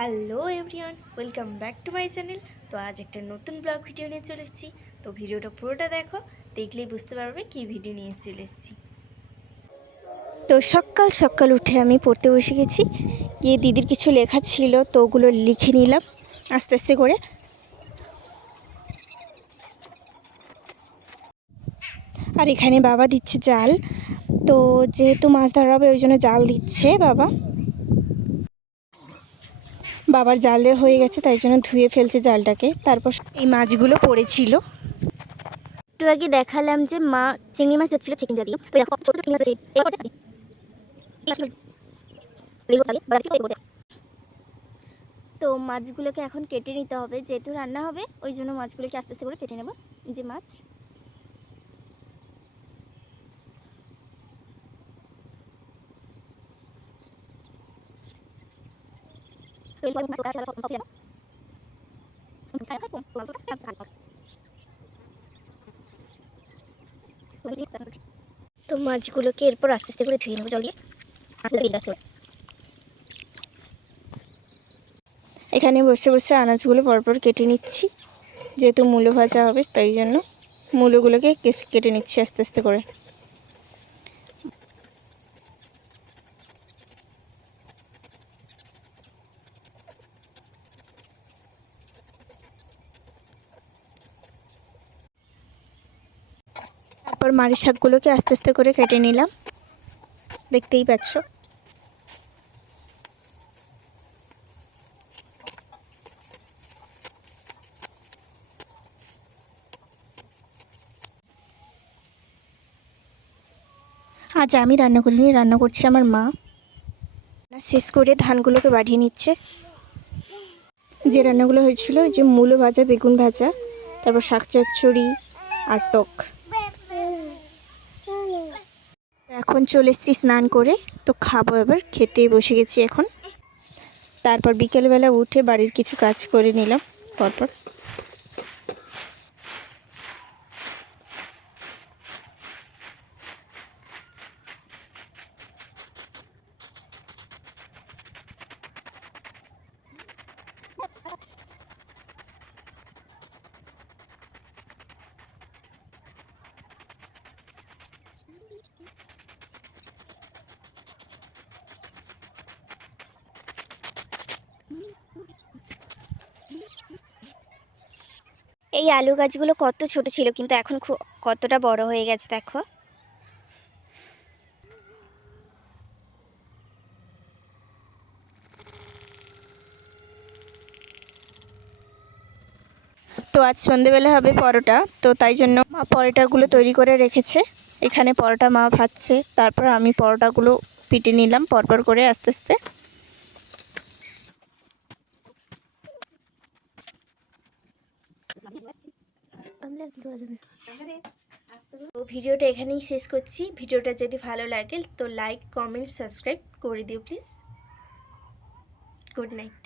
Hello everyone, welcome back to my channel. তো আজ একটা নতুন ব্লগ ভিডিও নিয়ে চলে এসেছি। তো ভিডিওটা পুরোটা দেখো, দেখলেই বুঝতে পারবে কী ভিডিও নিয়ে চলে এসেছি। তো সকাল সকাল উঠে আমি পড়তে বসে গেছি। গিয়ে দিদির কিছু লেখা ছিল, তো ওগুলো লিখে নিলাম আস্তে আস্তে করে। আর এখানে বাবা দিচ্ছে জাল। তো যেহেতু মাছ ধরা হবে ওই জন্য জাল দিচ্ছে বাবা। বাবার জালে হয়ে গেছে, তাই জন্য ধুয়ে ফেলছে জালটাকে। তারপর এই মাছগুলো পড়েছিল। একটু আগে দেখালাম যে মা চিংড়ি মাছ ধরছিল চিকেন জাতীয়। তো দেখো ছোট ছোট চিংড়ি মাছ। তো মাছগুলোকে এখন কেটে নিতে হবে, যেহেতু রান্না হবে ওই জন্য মাছগুলোকে আস্তে আস্তে করে কেটে নেব। যে মাছ তো মাছগুলোকে এরপর আস্তে আস্তে করে ধুয়ে নেবো জল দিয়ে। এখানে বসে বসে আনাজগুলো পরপর কেটে নিচ্ছি, যেহেতু মূলো ভাজা হবে তাই জন্য মূলোগুলোকে কেটে নিচ্ছি আস্তে আস্তে করে। তারপর মারি শাকগুলোকে আস্তে আস্তে করে কেটে নিলাম, দেখতেই পাচ্ছ। আজ আমি রান্না করিনি, রান্না করছে আমার মা। শেষ করে ধানগুলোকে বাড়িয়ে নিচ্ছে। যে রান্নাগুলো হয়েছিল, যে মূলো ভাজা, বেগুন ভাজা, তারপর শাক চচ্চড়ি আর টক। এখন চলে এসেছি স্নান করে, তো খাবো, এবার খেতে বসে গেছি এখন। তারপর বিকেলবেলা উঠে বাড়ির কিছু কাজ করে নিলাম পরপর। এই আলু গাছগুলো কত ছোট ছিল, কিন্তু এখন কতটা বড় হয়ে গেছে দেখো। তো আজ সন্ধেবেলা হবে পরোটা, তো তাই জন্য মা পরোটাগুলো তৈরি করে রেখেছে। এখানে পরোটা মা ভাজছে, তারপর আমি পরোটাগুলো পিটে নিলাম পরপর করে আস্তে আস্তে। তো ভিডিওটা এখানেই শেষ করছি। ভিডিওটা যদি ভালো লাগে তো লাইক, কমেন্ট, সাবস্ক্রাইব করে দিও প্লিজ। Good night.